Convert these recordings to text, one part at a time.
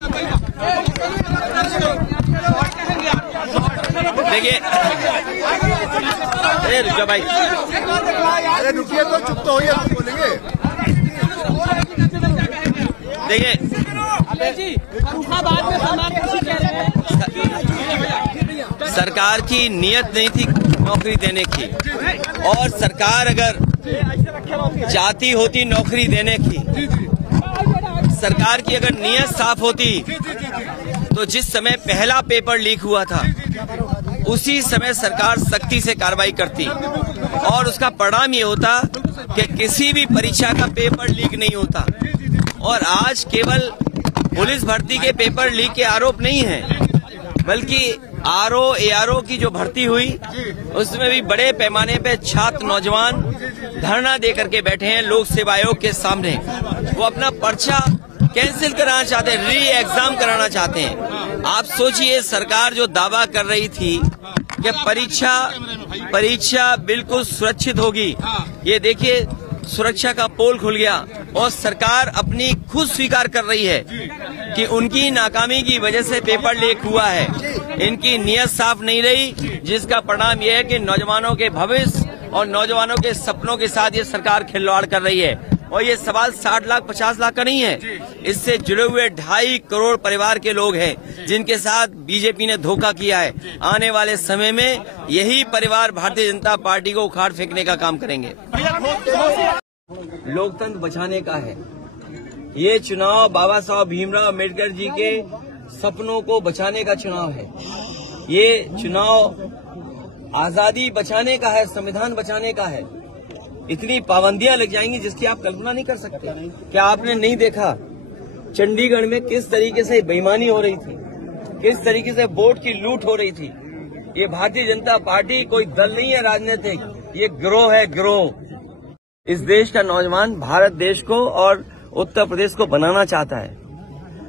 देखिए, अरे रुक भाई, अरे रुकिए तो, चुप तो होइए, आप बोलेंगे। देखिए सरकार की नियत नहीं थी नौकरी देने की, और सरकार अगर चाहती होती नौकरी देने की, सरकार की अगर नियत साफ होती तो जिस समय पहला पेपर लीक हुआ था उसी समय सरकार सख्ती से कार्रवाई करती और उसका परिणाम ये होता कि किसी भी परीक्षा का पेपर लीक नहीं होता। और आज केवल पुलिस भर्ती के पेपर लीक के आरोप नहीं है, बल्कि आरओ एआरओ की जो भर्ती हुई उसमें भी बड़े पैमाने पे छात्र नौजवान धरना दे करके बैठे हैं लोक सेवा आयोग के सामने। वो अपना पर्चा कैंसिल कराना चाहते हैं, री एग्जाम कराना चाहते हैं। आप सोचिए, सरकार जो दावा कर रही थी कि परीक्षा बिल्कुल सुरक्षित होगी, ये देखिए सुरक्षा का पोल खुल गया और सरकार अपनी खुद स्वीकार कर रही है कि उनकी नाकामी की वजह से पेपर लीक हुआ है। इनकी नियत साफ नहीं रही, जिसका परिणाम यह है कि नौजवानों के भविष्य और नौजवानों के सपनों के साथ ये सरकार खिलवाड़ कर रही है। और ये सवाल 60 लाख 50 लाख का नहीं है, इससे जुड़े हुए 2.5 करोड़ परिवार के लोग हैं जिनके साथ बीजेपी ने धोखा किया है। आने वाले समय में यही परिवार भारतीय जनता पार्टी को उखाड़ फेंकने का काम करेंगे। लोकतंत्र बचाने का है ये चुनाव, बाबा साहब भीमराव अम्बेडकर जी के सपनों को बचाने का चुनाव है। ये चुनाव आजादी बचाने का है, संविधान बचाने का है। इतनी पाबंदियां लग जाएंगी जिसकी आप कल्पना नहीं कर सकते। क्या आपने नहीं देखा चंडीगढ़ में किस तरीके से बेईमानी हो रही थी, किस तरीके से वोट की लूट हो रही थी? ये भारतीय जनता पार्टी कोई दल नहीं है राजनीतिक, ये गिरोह है, गिरोह। इस देश का नौजवान भारत देश को और उत्तर प्रदेश को बनाना चाहता है।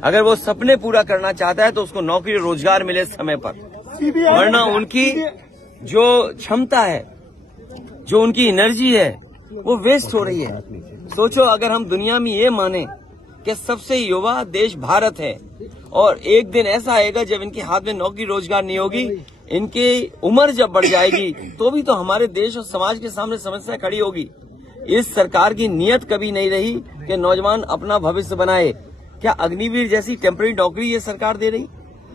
अगर वो सपने पूरा करना चाहता है तो उसको नौकरी रोजगार मिले समय पर, वरना उनकी जो क्षमता है, जो उनकी एनर्जी है, वो वेस्ट हो रही है। सोचो, अगर हम दुनिया में ये माने कि सबसे युवा देश भारत है और एक दिन ऐसा आएगा जब इनके हाथ में नौकरी रोजगार नहीं होगी, इनकी उम्र जब बढ़ जाएगी, तो भी तो हमारे देश और समाज के सामने समस्या खड़ी होगी। इस सरकार की नियत कभी नहीं रही कि नौजवान अपना भविष्य बनाए। क्या अग्निवीर जैसी टेम्पररी नौकरी ये सरकार दे रही?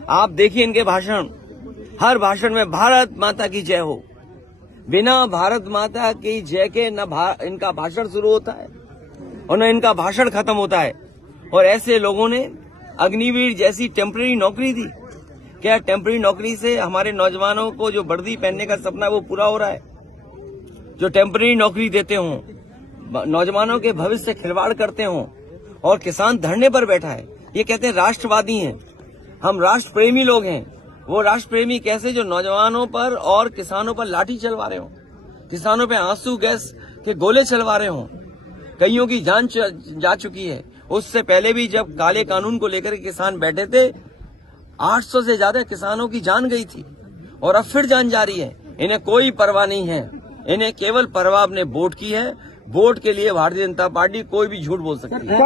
आप देखिए इनके भाषण, हर भाषण में भारत माता की जय हो। बिना भारत माता की जय के न इनका भाषण शुरू होता है और न इनका भाषण खत्म होता है। और ऐसे लोगों ने अग्निवीर जैसी टेम्पररी नौकरी दी। क्या टेम्पररी नौकरी से हमारे नौजवानों को जो वर्दी पहनने का सपना है वो पूरा हो रहा है? जो टेम्पररी नौकरी देते हों, नौजवानों के भविष्य से खिलवाड़ करते हों, और किसान धरने पर बैठा है। ये कहते हैं राष्ट्रवादी हैं, हम राष्ट्र प्रेमी लोग हैं। वो राष्ट्र प्रेमी कैसे जो नौजवानों पर और किसानों पर लाठी चलवा रहे हों, किसानों पे आंसू गैस के गोले चलवा रहे हों, कईयों की जान जा चुकी है। उससे पहले भी जब काले कानून को लेकर किसान बैठे थे, 800 से ज्यादा किसानों की जान गई थी और अब फिर जान जा रही है। इन्हें कोई परवाह नहीं है, इन्हें केवल परवाह अपने वोट की है। वोट के लिए भारतीय जनता पार्टी कोई भी झूठ बोल सकती है।